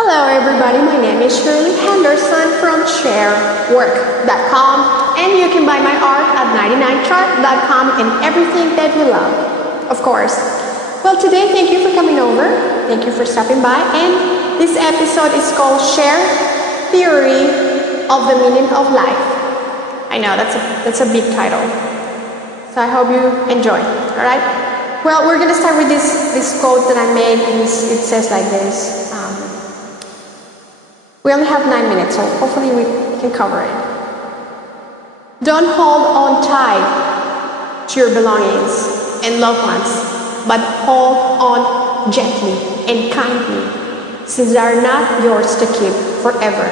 Hello everybody, my name is Shirley Henderson from SherWork.com, and you can buy my art at 99chart.com and everything that you love, of course. Well, today, thank you for coming over, thank you for stopping by, and this episode is called Sher Theory of the Meaning of Life. I know, that's a big title, so I hope you enjoy, alright? Well, we're going to start with this quote that I made, and it says like this. We only have 9 minutes, so hopefully we can cover it. Don't hold on tight to your belongings and loved ones, but hold on gently and kindly, since they are not yours to keep forever,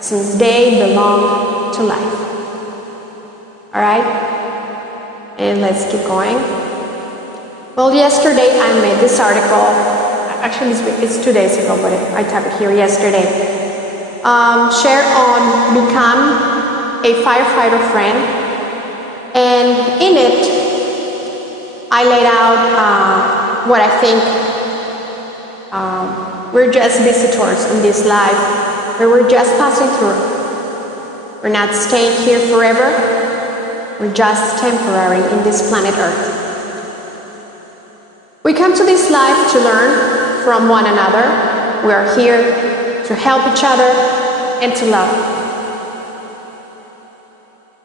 since they belong to life. Alright? And let's keep going. Well, yesterday I made this article. Actually, it's 2 days ago, but I typed it here yesterday. Share on become a firefighter friend, and in it, I laid out what I think we're just visitors in this life, where we're just passing through. We're not staying here forever. We're just temporary in this planet Earth. We come to this life to learn from one another. We are here to help each other and to love.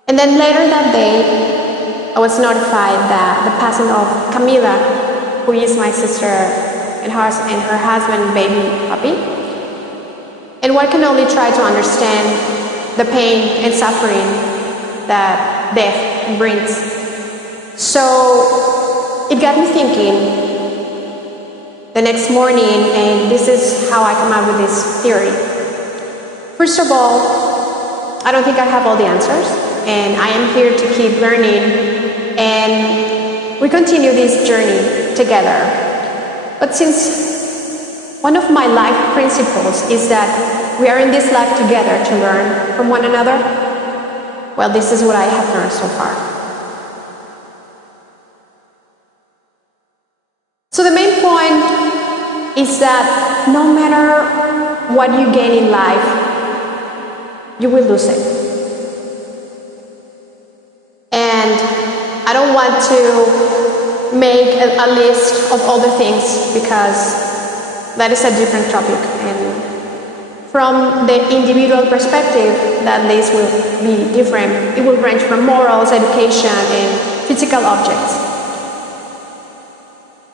And then later that day, I was notified that the passing of Camila, who is my sister and her husband, baby puppy. And one can only try to understand the pain and suffering that death brings. So it got me thinking the next morning, and this is how I come up with this theory. First of all, I don't think I have all the answers, and I am here to keep learning, and we continue this journey together. But since one of my life principles is that we are in this life together to learn from one another, well, this is what I have learned so far. So the main point is that no matter what you gain in life, you will lose it. And I don't want to make a list of all the things, because that is a different topic. And from the individual perspective, that list will be different. It will range from morals, education, and physical objects.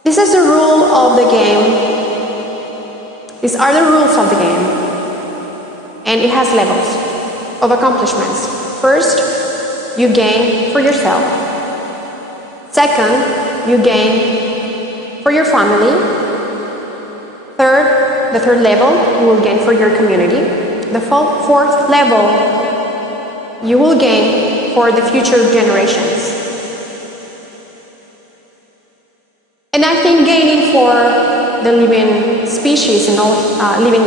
This is the rule of the game. These are the rules of the game, and it has levels of accomplishments. First, you gain for yourself. Second, you gain for your family. Third, the third level, you will gain for your community. The fourth level, you will gain for the future generations. And I think gaining for the living species and all living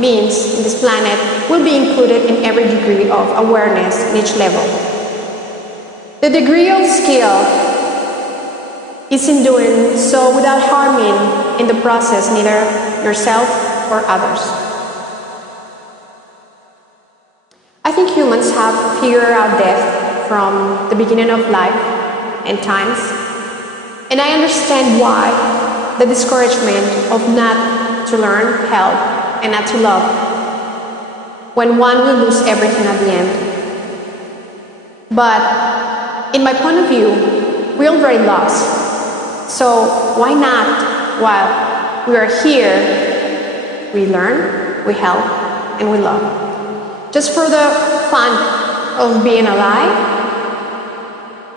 beings in this planet will be included in every degree of awareness in each level. The degree of skill is in doing so without harming in the process neither yourself or others. I think humans have figured out death from the beginning of life and times, and I understand why the discouragement of not to learn, help, and not to love, when one will lose everything at the end. But in my point of view, we already lost. So why not, while we are here, we learn, we help, and we love. Just for the fun of being alive,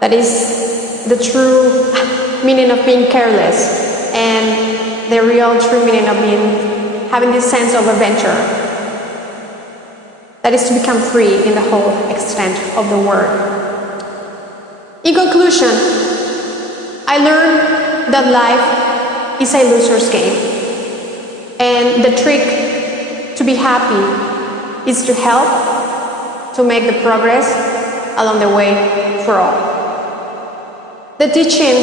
that is the true meaning of being careless, and the real true meaning of having this sense of adventure. That is to become free in the whole extent of the word. In conclusion, I learned that life is a loser's game, and the trick to be happy is to help, to make the progress along the way for all. The teaching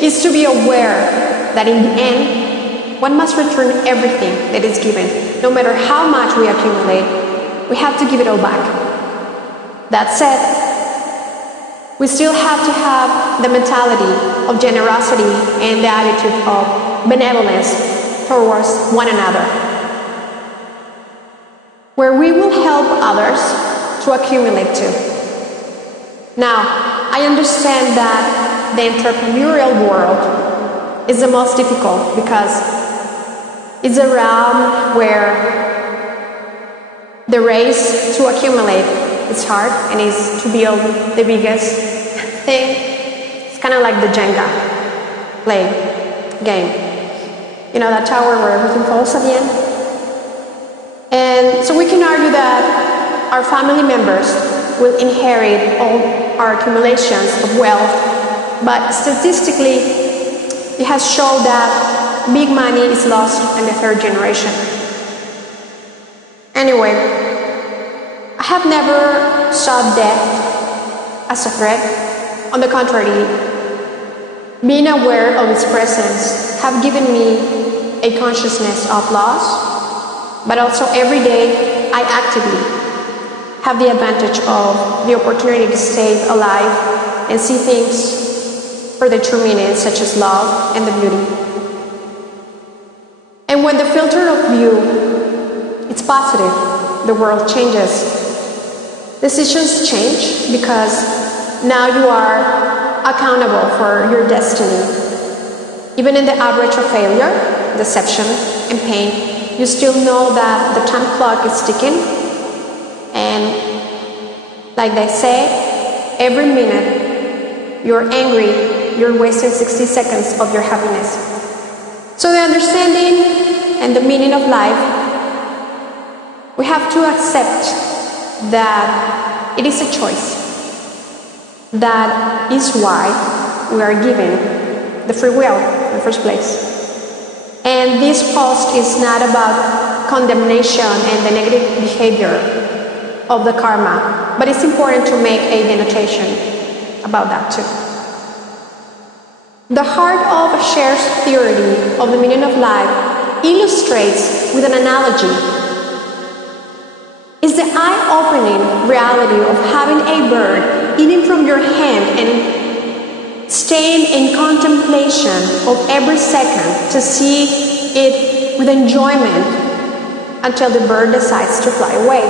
is to be aware that in the end, one must return everything that is given. No matter how much we accumulate, we have to give it all back. That said, we still have to have the mentality of generosity and the attitude of benevolence towards one another, where we will help others to accumulate too. Now, I understand that the entrepreneurial world is the most difficult because it's a realm where the race to accumulate is hard and is to build the biggest thing. It's kind of like the Jenga game. You know, that tower where everything falls at the end? And so we can argue that our family members will inherit all our accumulations of wealth, but statistically, it has shown that big money is lost in the third generation. Anyway, I have never saw death as a threat. On the contrary, being aware of its presence have given me a consciousness of loss, but also every day I actively have the advantage of the opportunity to stay alive and see things for the true meaning, such as love and the beauty. And when the filter of view is positive, the world changes. Decisions change because now you are accountable for your destiny. Even in the average of failure, deception, and pain, you still know that the time clock is ticking. And like they say, every minute you're angry, you're wasting 60 seconds of your happiness. So the understanding and the meaning of life, we have to accept that it is a choice. That is why we are given the free will in the first place. And this post is not about condemnation and the negative behavior of the karma, but it's important to make a denotation about that too. The heart of Sher's theory of the meaning of life illustrates with an analogy. It's the eye-opening reality of having a bird eating from your hand and staying in contemplation of every second to see it with enjoyment until the bird decides to fly away.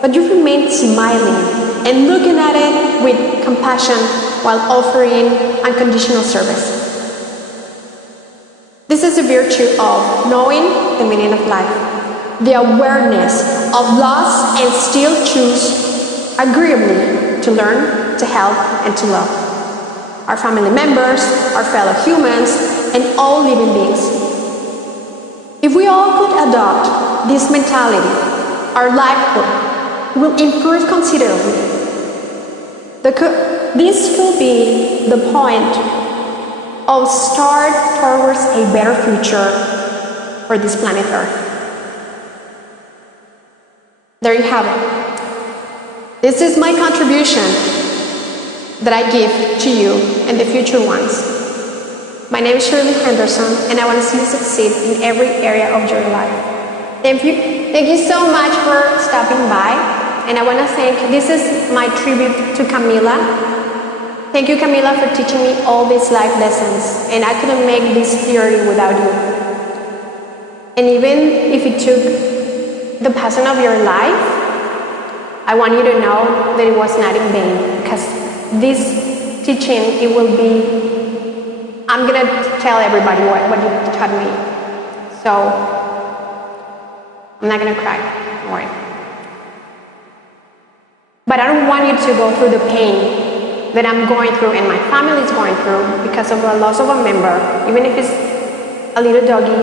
But you remain smiling and looking at it with compassion while offering unconditional service. This is the virtue of knowing the meaning of life, the awareness of loss, and still choose agreeably to learn, to help, and to love our family members, our fellow humans, and all living beings. If we all could adopt this mentality, our life will improve considerably. This will be the point of start towards a better future for this planet Earth. There you have it. This is my contribution that I give to you and the future ones. My name is Shirley Henderson, and I want to see you succeed in every area of your life. Thank you so much for stopping by. And I want to thank, this is my tribute to Camila. Thank you, Camila, for teaching me all these life lessons. And I couldn't make this theory without you. And even if it took the passing of your life, I want you to know that it was not in vain. Because this teaching, it will be, I'm going to tell everybody what you taught me. So, I'm not going to cry, don't worry. But I don't want you to go through the pain that I'm going through and my family is going through because of the loss of a member, even if it's a little doggy.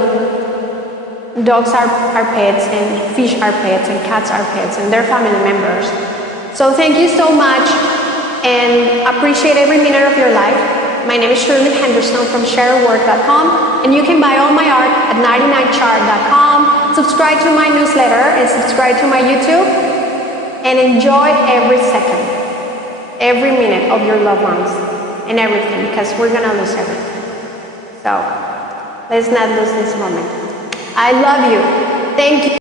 Dogs are pets, and fish are pets, and cats are pets, and they're family members. So thank you so much, and appreciate every minute of your life. My name is Shirley Henderson from SherWork.com, and you can buy all my art at 99chart.com. Subscribe to my newsletter and subscribe to my YouTube. And enjoy every second, every minute of your loved ones and everything, because we're going to lose everything. So, Let's not lose this moment. I love you. Thank you.